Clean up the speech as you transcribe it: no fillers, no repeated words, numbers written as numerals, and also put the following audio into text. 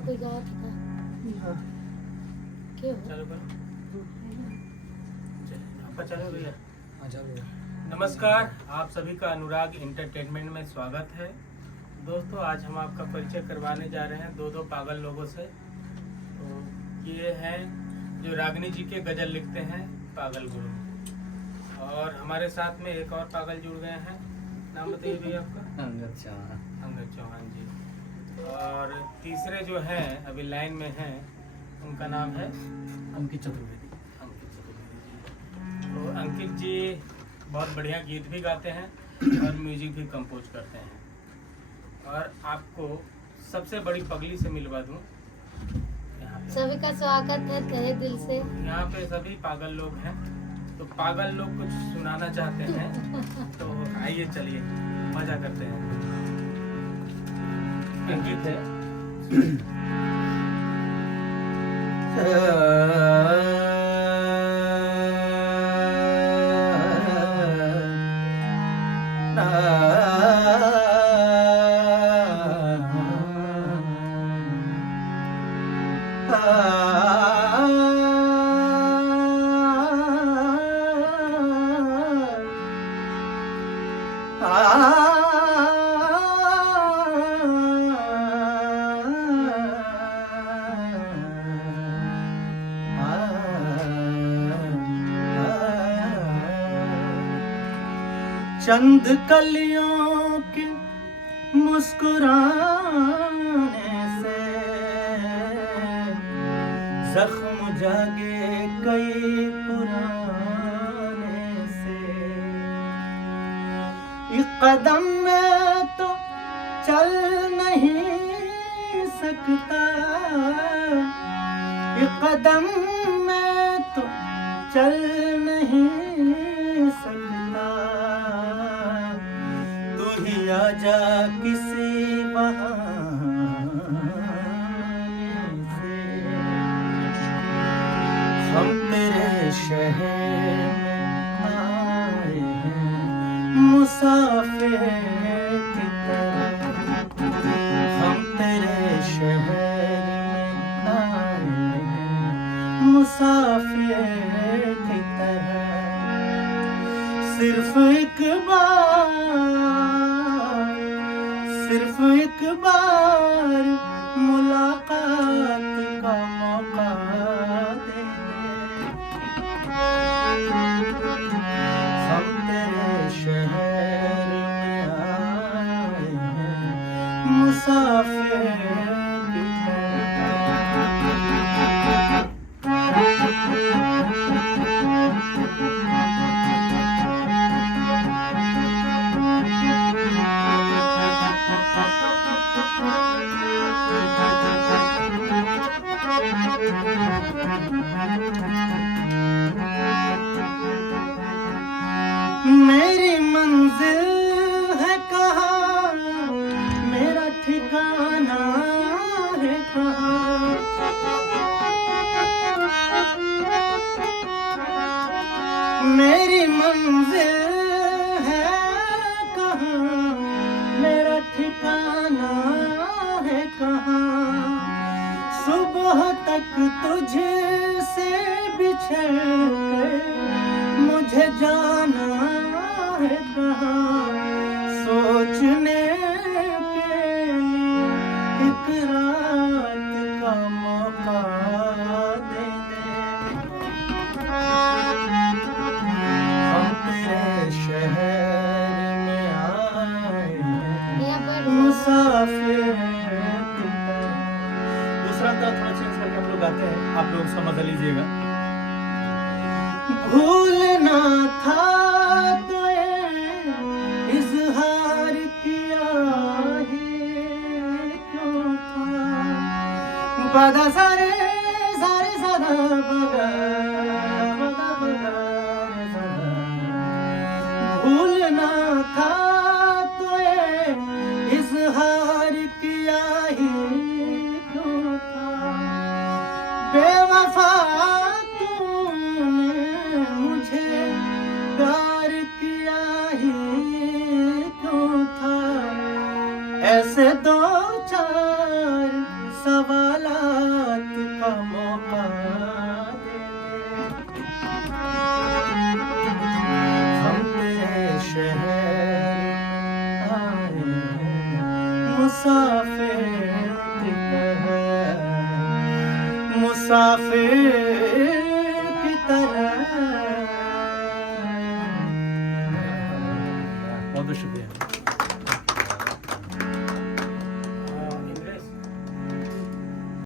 कोई गाया था क्यों? चलो करो आपका चलो भैया। चलो। नमस्कार, आप सभी का अनुराग एंटरटेनमेंट में स्वागत है। दोस्तों, आज हम आपका परिचय करवाने जा रहे हैं दो पागल लोगों से। तो ये हैं जो रागिनी जी के गजल लिखते हैं, पागल गुरु। और हमारे साथ में एक और पागल जुड़ गए हैं। नाम बताइए भैया आपका? अंगद चौहान जी। और तीसरे जो हैं अभी लाइन में हैं, उनका नाम है अंकित चतुर्वेदी। तो अंकित जी बहुत बढ़िया गीत भी गाते हैं और म्यूजिक भी कंपोज करते हैं। और आपको सबसे बड़ी पगली से मिलवा दूं। सभी का स्वागत है तहे दिल से। यहाँ पे सभी पागल लोग हैं, तो पागल लोग कुछ सुनाना चाहते हैं तो आइए चलिए मजा करते हैं। अंकित है। चंद कलियों के मुस्कुराने से जख्म जागे कई पुराने से। एक कदम में तो चल नहीं सकता, एक कदम में तो चल नहीं सकता। तू ही आजा किसी बहाने से। हम तेरे शहर में आए हैं मुसाफिर की तरह। हम तेरे शहर में आए हैं मुसाफिर की तरह। सिर्फ एक बार मुलाकात का मौका दे दे। हम तेरे शहर में आए हैं मुसाफिर की मेरी मंजिल है कहाँ, मेरा ठिकाना है कहाँ। मेरी मंजिल है कहाँ, मेरा ठिकाना है कहाँ। सुबह तक तुझसे बिछड़ कर मुझे जाना है कहाँ। सोचने के लिए एक रात का मौका दे दे। हम तेरे शहर में आए हैं मुसाफिर की तरह। दूसरा अंदाज थोड़ा चेंज करके हम लोग गाते हैं, आप लोग उसका मजा लीजिएगा। भूलना था तो इजहार किया ही क्यों था। बदा सारे सारे सदा बगा बदा बगा सदा। भूलना था तो इजहार किया ही क्यों था। बेवफा प्यार किया ही क्यों था। ऐसे दो चार सवाल मुसाफिर की तरह। बहुत बहुत शुक्रिया।